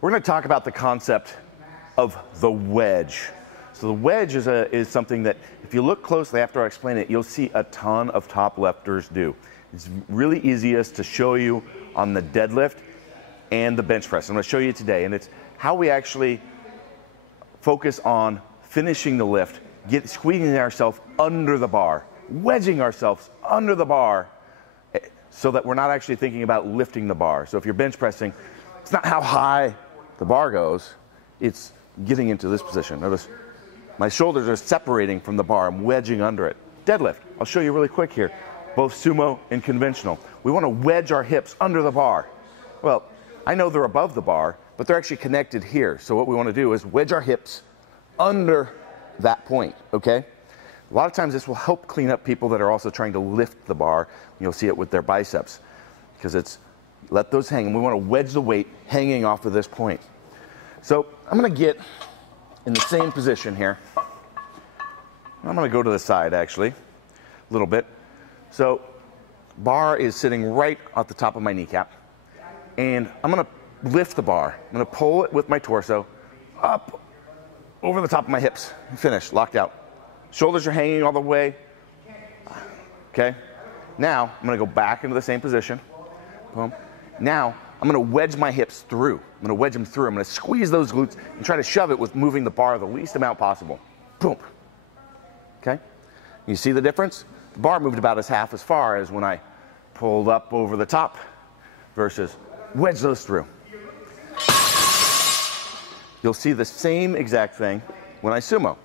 We're going to talk about the concept of the wedge. So the wedge is something that, if you look closely after I explain it, you'll see a ton of top lifters do. It's really easiest to show you on the deadlift and the bench press. I'm going to show you today, and it's how we actually focus on finishing the lift, squeezing ourselves under the bar, wedging ourselves under the bar, so that we're not actually thinking about lifting the bar. So if you're bench pressing, it's not how high the bar goes, it's getting into this position. Notice my shoulders are separating from the bar, I'm wedging under it. Deadlift, I'll show you really quick here, both sumo and conventional. We want to wedge our hips under the bar. Well, I know they're above the bar, but they're actually connected here. So what we want to do is wedge our hips under that point, okay? A lot of times this will help clean up people that are also trying to lift the bar. You'll see it with their biceps, because it's, let those hang, and we want to wedge the weight hanging off of this point. So I'm going to get in the same position here. I'm going to go to the side actually, a little bit. So bar is sitting right at the top of my kneecap, and I'm going to lift the bar. I'm going to pull it with my torso up over the top of my hips. Finish, locked out. Shoulders are hanging all the way. Okay. Now I'm going to go back into the same position. Boom. Now I'm going to wedge my hips through. I'm going to wedge them through. I'm going to squeeze those glutes and try to shove it with moving the bar the least amount possible. Boom. Okay. You see the difference? The bar moved about half as far as when I pulled up over the top versus wedge those through. You'll see the same exact thing when I sumo.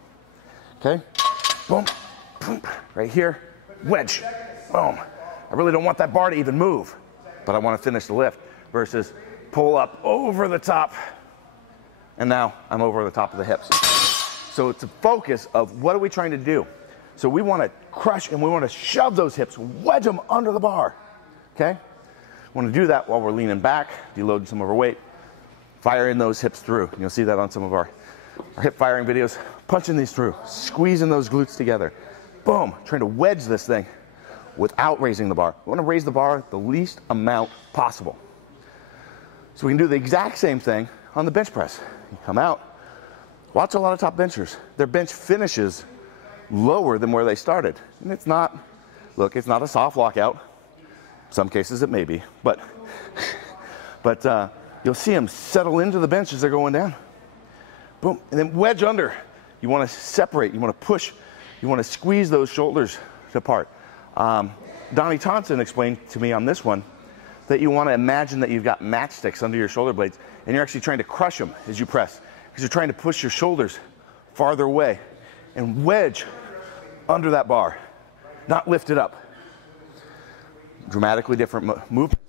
Okay. Boom, boom, right here, wedge, boom. I really don't want that bar to even move, but I want to finish the lift, versus pull up over the top, and now I'm over the top of the hips. So it's a focus of what are we trying to do. So we want to crush and we want to shove those hips, wedge them under the bar, okay? We want to do that while we're leaning back, deloading some of our weight, firing those hips through. You'll see that on some of our hip firing videos, punching these through, squeezing those glutes together. Boom, trying to wedge this thing without raising the bar. We want to raise the bar the least amount possible. So we can do the exact same thing on the bench press. You come out, watch a lot of top benchers. Their bench finishes lower than where they started. And it's not, look, it's not a soft lockout. Some cases it may be, but you'll see them settle into the bench as they're going down. Boom, and then wedge under. You want to separate, you want to push, you want to squeeze those shoulders apart. Donnie Thompson explained to me on this one that you want to imagine that you've got matchsticks under your shoulder blades, and you're actually trying to crush them as you press, because you're trying to push your shoulders farther away and wedge under that bar, not lift it up. Dramatically different movement,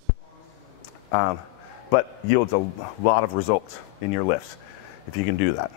but yields a lot of results in your lifts if you can do that.